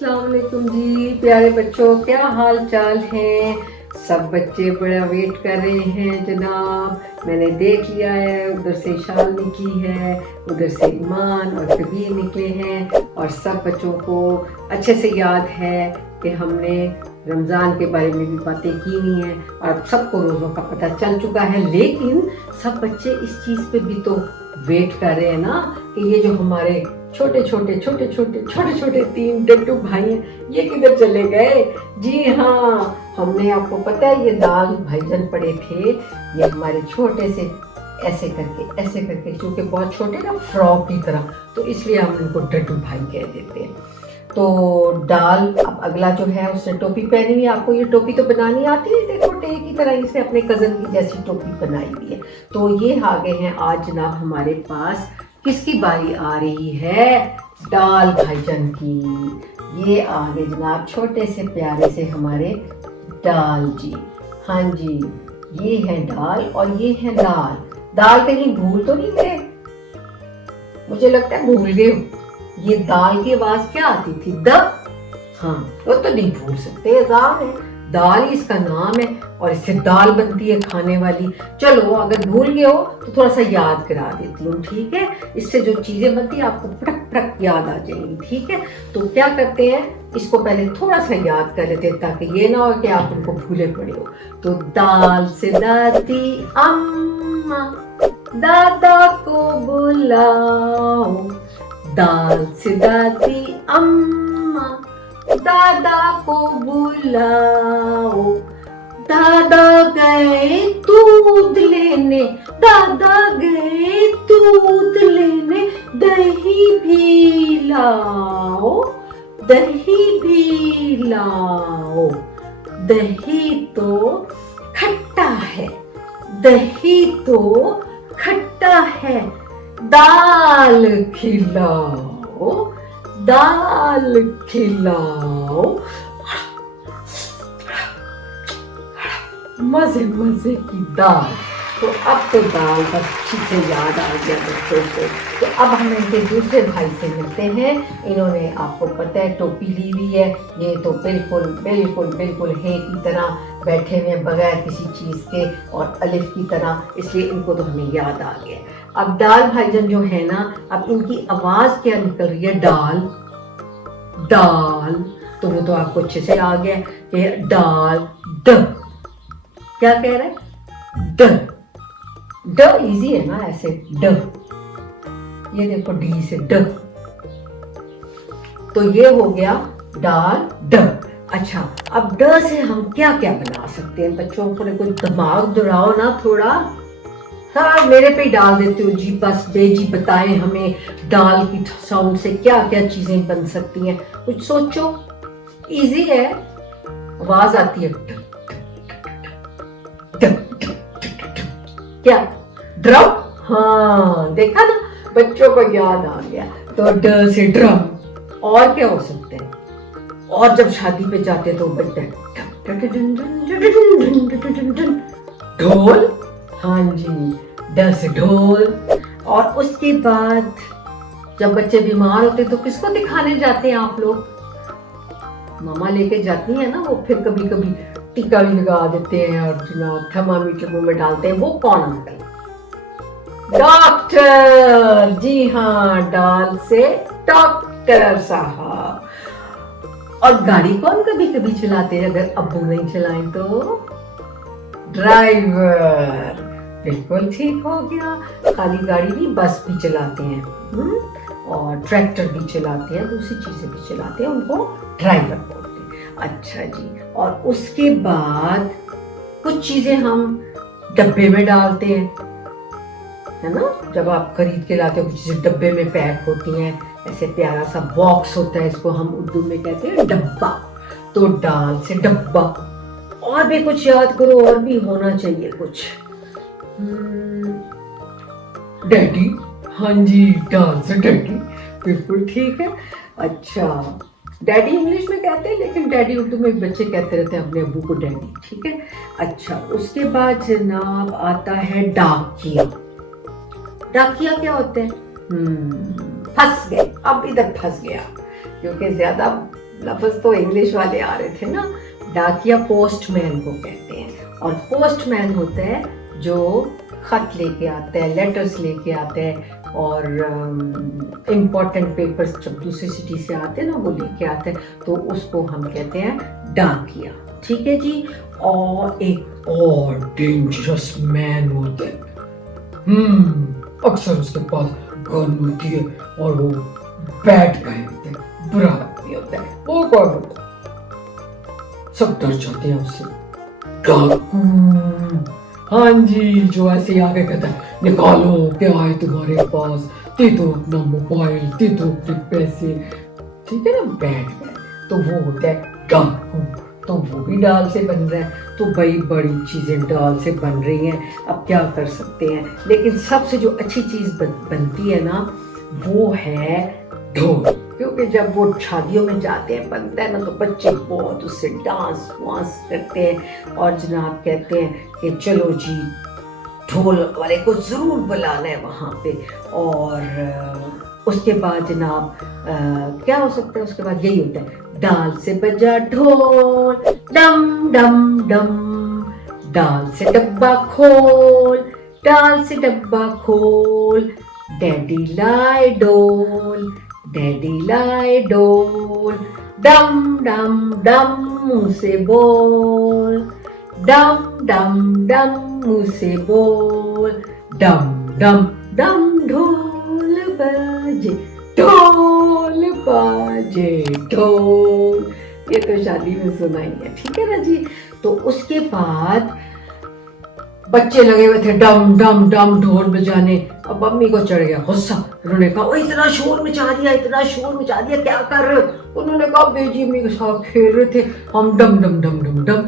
अस्सलाम वालेकुम जी प्यारे बच्चों, क्या हाल चाल है। सब बच्चे बड़ा वेट कर रहे हैं जनाब। मैंने देख लिया है, उधर से शाल निकली है, उधर से ईमान और कबीर निकले हैं और सब बच्चों को अच्छे से याद है कि हमने रमज़ान के बारे में भी बातें की नहीं है और सबको रोज़ों का पता चल चुका है। लेकिन सब बच्चे इस चीज़ पे भी तो वेट कर रहे हैं ना कि ये जो हमारे छोटे छोटे 3 डट्टू भाई हैं, ये किधर चले गए। जी हाँ, हमने आपको पता है ये दाल भाईजान पड़े थे, ये हमारे छोटे से ऐसे करके क्योंकि बहुत छोटे ना फ्रॉक की तरह, तो इसलिए हम इनको डट्टू भाई कह देते हैं। तो दाल अब अगला जो है उसने टोपी पहनी हुई है। आपको ये टोपी तो बनानी आती है, देखो टे की तरह इसे अपने कज़न की जैसी टोपी बनाई हुई है। तो ये आ गए हैं आज जनाब हमारे पास। किसकी बारी आ रही है? दाल भाईजान की। ये आ गए जनाब छोटे से प्यारे से हमारे दाल जी। हाँ जी, ये है दाल और ये है दाल। दाल कहीं भूल तो नहीं गए? मुझे लगता है भूल गए हो। ये दाल की आवाज क्या आती थी? द। हाँ, वो तो नहीं भूल सकते, आसान है। दाल ही इसका नाम है और इससे दाल बनती है खाने वाली। चलो अगर भूल गए हो तो थोड़ा सा याद करा देती हूँ, ठीक है। इससे जो चीजें बनती है आपको फटक फटक याद आ जाएंगी, ठीक है। तो क्या करते हैं, इसको पहले थोड़ा सा याद कर लेते हैं ताकि ये ना हो कि आप उनको भूले पड़े हो। तो दाल से दादी अम्मा, दादा को बुलाओ। दाल से दादी अम्मा, दादा को बुलाओ। दादा गए दूध लेने, दादा गए दूध लेने, दही भी लाओ, दही भी लाओ। दही तो खट्टा है, दही तो खट्टा है, दाल खिलाओ, दाल खिलाओ। मजे मजे की दाल। तो अब तो दाल बस अच्छी से याद आ गया बच्चों को। तो अब हम इनके दूसरे भाई से मिलते हैं। इन्होंने आपको पता है टोपी ली हुई है, ये तो बिल्कुल बिल्कुल बिल्कुल हे की तरह बैठे हुए बगैर किसी चीज़ के और अलिफ की तरह, इसलिए इनको तो हमें याद आ गया। अब दाल भाईजान जो है ना, अब इनकी आवाज़ क्या निकल रही है? दाल दाल। तो वो तो आपको अच्छे से आ गया कि दाल द। क्या कह रहे हैं? ड। ड इजी है ना, ऐसे ड। ये देखो डी से ड। तो ये हो गया दाल ड। अच्छा, अब ड से हम क्या क्या बना सकते हैं? बच्चों को कोई दिमाग दौड़ाओ ना थोड़ा। हाँ, मेरे पे ही डाल देते हो जी, बस बेजी बताएं हमें दाल की साउंड से क्या क्या चीजें बन सकती हैं। कुछ सोचो, इजी है। आवाज आती है क्या? ड्रम। हाँ, देखा ना, बच्चों को याद आ गया। तो ड से ड्रम। और क्या हो सकते हैं? और जब शादी पे जाते तो बजते ढोल। हाँ जी, ड से ढोल। और उसके बाद जब बच्चे बीमार होते तो किसको दिखाने जाते हैं आप लोग? मामा लेके जाती है ना, वो फिर कभी कभी टीका भी लगा देते हैं और जनाब थर्मामीटर मुंह में डालते हैं। वो कौन अंकल? डॉक्टर। जी हाँ, डाल से डॉक्टर साहब। और गाड़ी कौन कभी कभी चलाते हैं अगर अब्बू नहीं चलाएं तो? ड्राइवर। बिल्कुल ठीक हो गया। खाली गाड़ी नहीं, बस भी चलाते हैं और ट्रैक्टर भी चलाते हैं, दूसरी चीजें भी चलाते हैं, उनको ड्राइवर बोलते हैं। अच्छा जी, और उसके बाद कुछ चीजें हम डब्बे में डालते हैं, है ना। जब आप खरीद के लाते हो कुछ चीजें डब्बे में पैक होती हैं, ऐसे प्यारा सा बॉक्स होता है, इसको हम उर्दू में कहते हैं डब्बा। तो डाल से डब्बा। और भी कुछ याद करो, और भी होना चाहिए कुछ। डैडी। हाँ जी, डाल से डैडी। बिल्कुल ठीक है। अच्छा, डैडी इंग्लिश में कहते हैं, लेकिन डैडी उर्दू में बच्चे कहते रहते हैं अपने अब्बू को डैडी, ठीक है। अच्छा, उसके बाद जनाब आता है डाकिया। डाकिया क्या होते हैं? फंस गए, अब इधर फंस गया क्योंकि ज्यादा लफ्ज़ तो इंग्लिश वाले आ रहे थे ना। डाकिया पोस्टमैन को कहते हैं, और पोस्टमैन होता है जो खत लेके आता है, लेटर्स लेके आता है, और इम्पोर्टेंट पेपर्स जब दूसरी सिटी से आते हैं ना वो लेके आते हैं, तो उसको हम कहते हैं डाकिया। ठीक है जी। और एक और डेंजरस मैन होता है, अक्सर उसके पास गन होती है और वो बैड गाय होता है, बुरा आदमी होता है। वो कौन होता है? सब डर जाते हैं उससे। डाकू, हाँ जी, जो ऐसे आगे कहता है निकालो क्या है तुम्हारे पास, दे दो अपना मोबाइल, दे दो अपने पैसे। ठीक है ना, बैड गाय। तो वो होता है डाकू। तो वो भी डाल से बन रहा है। तो भाई बड़ी चीज़ें डाल से बन रही हैं, अब क्या कर सकते हैं। लेकिन सबसे जो अच्छी चीज़ बनती है ना वो है ढोल, क्योंकि जब वो शादियों में जाते हैं बनता है ना तो बच्चे बहुत उससे डांस वांस करते हैं, और जनाब कहते हैं कि चलो जी ढोल वाले को ज़रूर बुलाना है वहाँ पे। और उसके बाद जनाब क्या हो सकता है, उसके बाद यही होता है डाल से बजा ढोल, डम डम डम, डाल से डब्बा खोल, डाल से डब्बा खोल, डैडी लाए डोल, डैडी लाए डोल, डम डम डम मुँह से बोल, डम डम डम मुँह से बोल, डम डम डम ढोल बजे, ढोल बाजे ढोल। ये तो शादी में सुना ही है, ठीक है ना जी। तो उसके बाद बच्चे लगे हुए थे डम डम डम ढोल बजाने। अब मम्मी को चढ़ गया गुस्सा, उन्होंने कहा ओ इतना शोर मचा दिया, इतना शोर मचा दिया, क्या कर रहे हो। उन्होंने कहा बेजी अम्मी के साथ खेल रहे थे हम, डम डम डम डम डम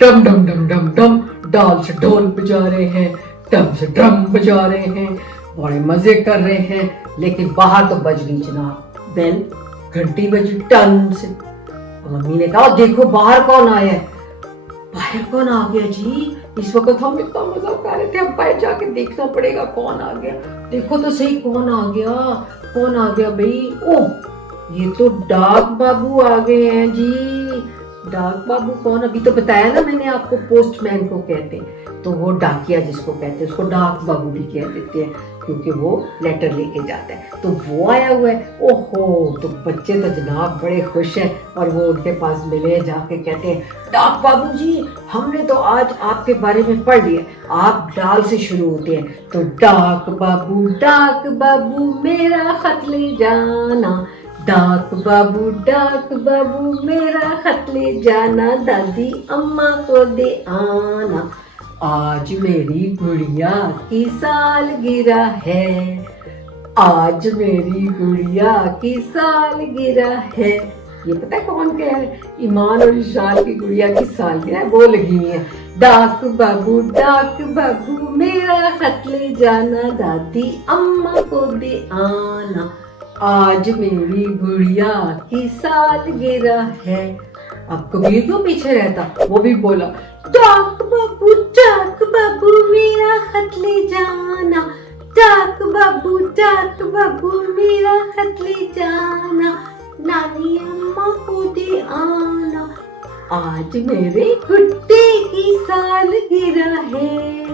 डम डम डम डम डम, डाल से ढोल बजा रहे हैं, डम से ड्रम बजा रहे हैं, बड़े मजे कर रहे हैं। लेकिन बाहर तो बज गई जनाब बेल, घंटी बजी टन से। मम्मी ने कहा देखो बाहर कौन आया है। बाहर कौन आ गया जी? इस वक्त हम इतना मजा कर रहे थे, अब बाहर जाके देखना पड़ेगा कौन आ गया। देखो तो सही कौन आ गया, कौन आ गया भाई। ओह ये तो डाक बाबू आ गए हैं जी। डाक बाबू कौन, अभी तो बताया ना मैंने आपको, पोस्टमैन को कहते हैं। तो वो डाकिया जिसको कहते हैं उसको डाक बाबू भी कह देते हैं, क्योंकि वो लेटर लेके जाता है। तो वो आया हुआ है। ओहो, तो बच्चे तो जनाब बड़े खुश हैं, और वो उनके पास मिले, जाके कहते हैं डाक बाबू जी हमने तो आज आपके बारे में पढ़ लिया, आप डाल से शुरू होते हैं। तो डाक बाबू मेरा खत ले जाना, डाक बाबू मेरा खत ले जाना, दादी अम्मा को दे आना, आज मेरी गुड़िया की सालगिरह है, आज मेरी गुड़िया की सालगिरह है। ये पता है कौन कह रहा है? ईमान और ईशान की गुड़िया की सालगिरह वो लगी हुई है। डाक बाबू मेरा खत ले जाना, दादी अम्मा को दे आना, आज मेरी गुड़िया की सालगिरह है। अब कबीर क्यों पीछे रहता, वो भी बोला डाक बाबू मेरा खत ले जाना, डाक बाबू मेरा खत ले जाना, नानी अम्मा को दे आना, आज मेरे गुड्डे की सालगिरह है,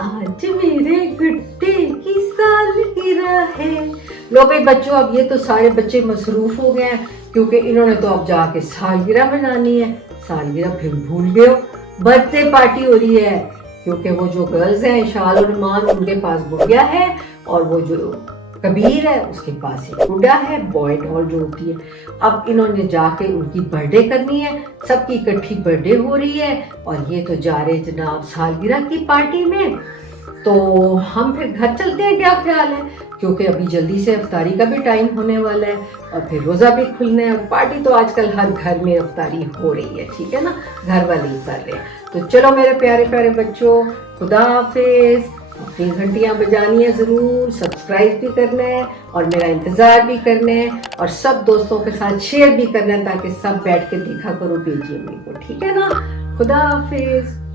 आज मेरे गुड्डे की सालगिरह है। लो भाई बच्चों, अब ये तो सारे बच्चे मसरूफ हो गए हैं, क्योंकि इन्होंने तो अब जाके सालगिरह मनानी है। सालगिरह फिर भूल गए हो, बर्थडे पार्टी हो रही है, क्योंकि वो जो गर्ल्स हैं शाल और मान उनके पास गुड़िया है, और वो जो कबीर है उसके पास एक गुड्डा है, बॉय डॉल जो होती है। अब इन्होंने जाके उनकी बर्थडे करनी है, सबकी इकट्ठी बर्थडे हो रही है, और ये तो जा रहे जनाब सालगिरह की पार्टी में। तो हम फिर घर चलते हैं, क्या ख्याल है, क्योंकि अभी जल्दी से अफ्तारी का भी टाइम होने वाला है, और फिर रोज़ा भी खुलना है। पार्टी तो आजकल हर घर में अफ्तारी हो रही है, ठीक है ना, घर वाले ही कर रहे हैं। तो चलो मेरे प्यारे प्यारे बच्चों, खुदा हाफिज़। अपनी घंटियाँ बजानी है ज़रूर, सब्सक्राइब भी करना है, और मेरा इंतज़ार भी करना है, और सब दोस्तों के साथ शेयर भी करना है, ताकि सब बैठ के देखा करो बेजी अम्मी को, ठीक है ना। खुदा हाफिज़।